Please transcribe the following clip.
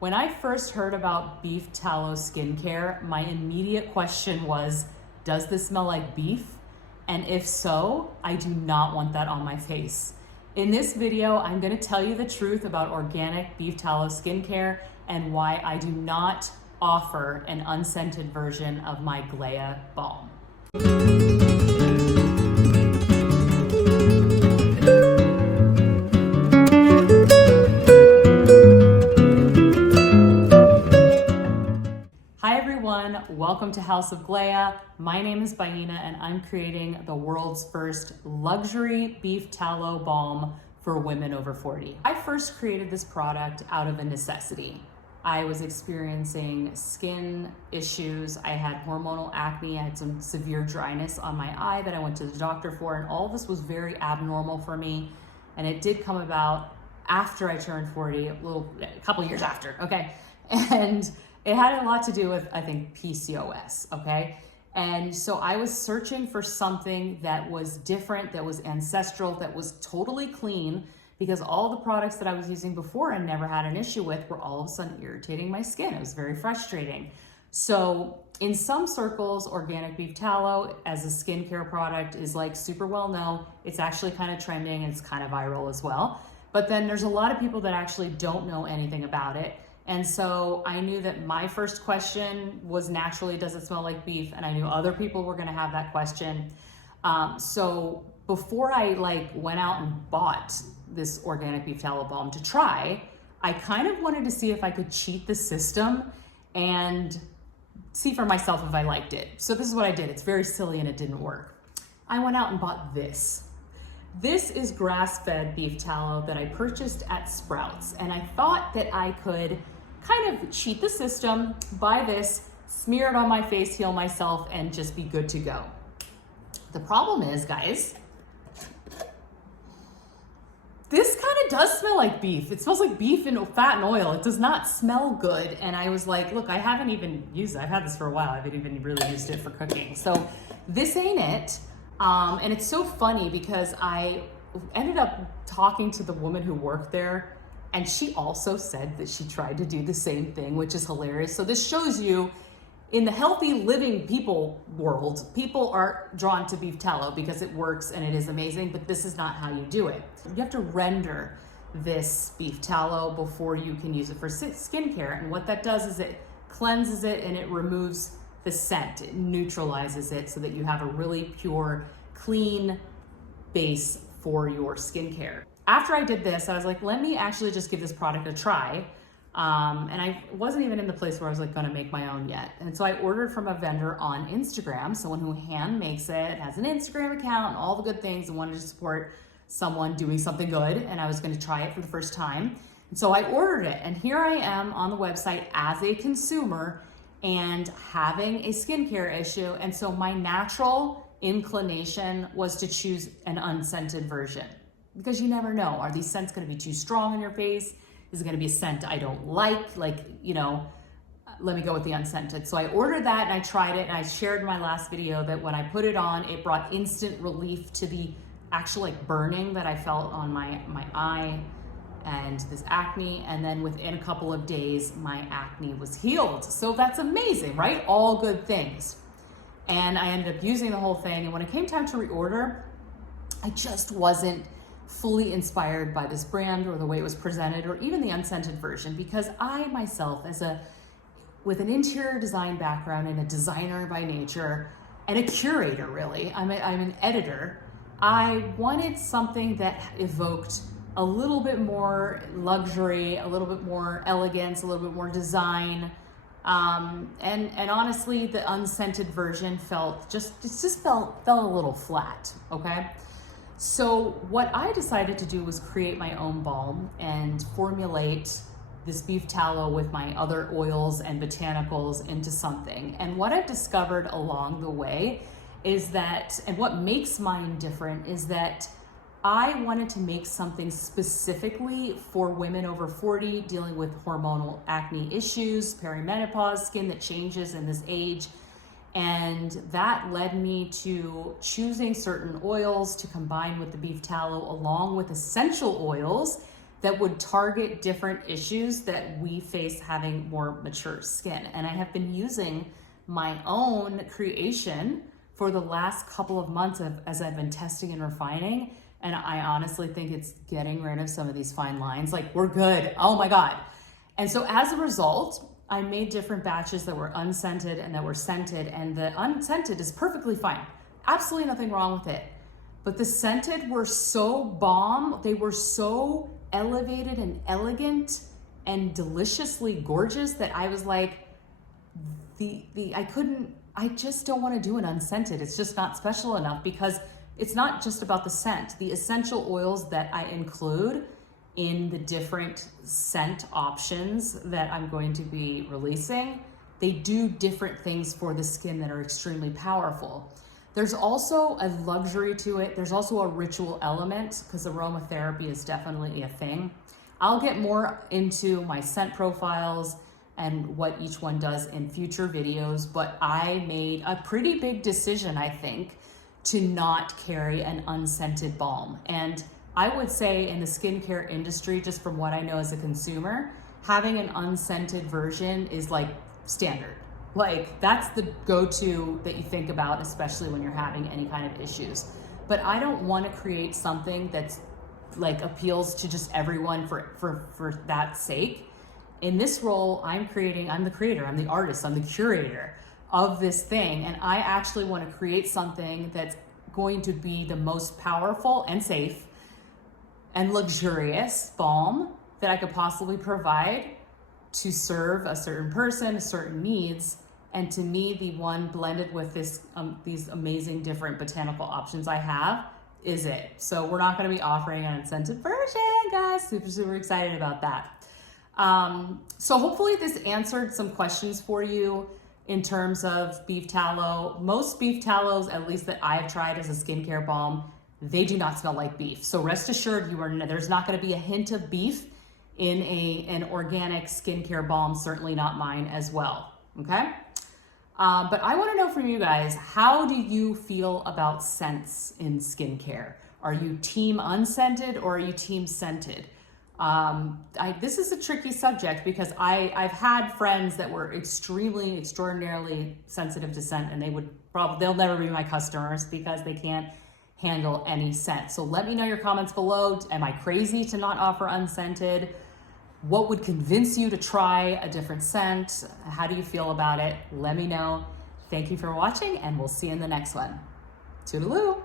When I first heard about beef tallow skincare, my immediate question was, does this smell like beef? And if so, I do not want that on my face. In this video, I'm gonna tell you the truth about organic beef tallow skincare and why I do not offer an unscented version of my Glea balm. Welcome to House of Gléa. My name is Baina and I'm creating the world's first luxury beef tallow balm for women over 40. I first created this product out of a necessity. I was experiencing skin issues. I had hormonal acne. I had some severe dryness on my eye that I went to the doctor for, and all of this was very abnormal for me. And it did come about after I turned 40, a couple years after, okay? And it had a lot to do with, I think, PCOS, okay? And so I was searching for something that was different, that was ancestral, that was totally clean, because all the products that I was using before and never had an issue with were all of a sudden irritating my skin. It was very frustrating. So in some circles, organic beef tallow as a skincare product is like super well known. It's actually kind of trending and it's kind of viral as well. But then there's a lot of people that actually don't know anything about it. And so I knew that my first question was naturally, does it smell like beef? And I knew other people were gonna have that question. So before I went out and bought this organic beef tallow balm to try, I kind of wanted to see if I could cheat the system and see for myself if I liked it. So this is what I did. It's very silly and it didn't work. I went out and bought this. This is grass-fed beef tallow that I purchased at Sprouts. And I thought that I could kind of cheat the system, buy this, smear it on my face, heal myself, and just be good to go. The problem is, guys, this kind of does smell like beef. It smells like beef and fat and oil. It does not smell good. And I was like, look, I haven't even used it. I've had this for a while. I haven't even really used it for cooking. So this ain't it. And it's so funny because I ended up talking to the woman who worked there, and she also said that she tried to do the same thing, which is hilarious. So this shows you, in the healthy living people world, people are drawn to beef tallow because it works and it is amazing, but this is not how you do it. You have to render this beef tallow before you can use it for skincare. And what that does is it cleanses it and it removes the scent. It neutralizes it so that you have a really pure, clean base for your skincare. After I did this, I was like, let me actually just give this product a try. And I wasn't even in the place where I was gonna make my own yet. And so I ordered from a vendor on Instagram, someone who hand makes it, has an Instagram account and all the good things, and wanted to support someone doing something good. And I was gonna try it for the first time. And so I ordered it, and here I am on the website as a consumer and having a skincare issue. And so my natural inclination was to choose an unscented version, because you never know. Are these scents gonna be too strong in your face? Is it gonna be a scent I don't like? Let me go with the unscented. So I ordered that and I tried it, and I shared in my last video that when I put it on, it brought instant relief to the actual burning that I felt on my eye and this acne. And then within a couple of days, my acne was healed. So that's amazing, right? All good things. And I ended up using the whole thing. And when it came time to reorder, I just wasn't fully inspired by this brand or the way it was presented, or even the unscented version, because I myself, with an interior design background and a designer by nature and a curator, really, I'm an editor, I wanted something that evoked a little bit more luxury, a little bit more elegance, a little bit more design. And honestly, the unscented version felt a little flat, okay? So what I decided to do was create my own balm and formulate this beef tallow with my other oils and botanicals into something. And what I've discovered along the way is that, and what makes mine different, is that I wanted to make something specifically for women over 40 dealing with hormonal acne issues, perimenopause, skin that changes in this age. And that led me to choosing certain oils to combine with the beef tallow, along with essential oils that would target different issues that we face having more mature skin. And I have been using my own creation for the last couple of months as I've been testing and refining. And I honestly think it's getting rid of some of these fine lines. Like, we're good. Oh my God. And so as a result, I made different batches that were unscented and that were scented, and the unscented is perfectly fine. Absolutely nothing wrong with it. But the scented were so bomb, they were so elevated and elegant and deliciously gorgeous that I was like, I just don't want to do an unscented. It's just not special enough, because it's not just about the scent. The essential oils that I include in the different scent options that I'm going to be releasing, they do different things for the skin that are extremely powerful. There's also a luxury to it. There's also a ritual element, because aromatherapy is definitely a thing. I'll get more into my scent profiles and what each one does in future videos, but I made a pretty big decision, I think, to not carry an unscented balm. And I would say in the skincare industry, just from what I know as a consumer, having an unscented version is like standard. Like, that's the go-to that you think about, especially when you're having any kind of issues. But I don't want to create something that's like appeals to just everyone for that sake. In this role, I'm the creator, I'm the artist, I'm the curator of this thing. And I actually want to create something that's going to be the most powerful and safe and luxurious balm that I could possibly provide to serve a certain person, certain needs. And to me, the one blended with these amazing different botanical options I have is it. So we're not going to be offering an unscented version, guys. Super, super excited about that. So hopefully this answered some questions for you in terms of beef tallow. Most beef tallows, at least that I've tried as a skincare balm, they do not smell like beef. So rest assured, there's not going to be a hint of beef in an organic skincare balm, certainly not mine as well, okay? But I want to know from you guys, how do you feel about scents in skincare? Are you team unscented or are you team scented? This is a tricky subject, because I've had friends that were extraordinarily sensitive to scent, and they'll never be my customers because they can't handle any scent. So let me know your comments below. Am I crazy to not offer unscented? What would convince you to try a different scent? How do you feel about it? Let me know. Thank you for watching, and we'll see you in the next one. Toodaloo.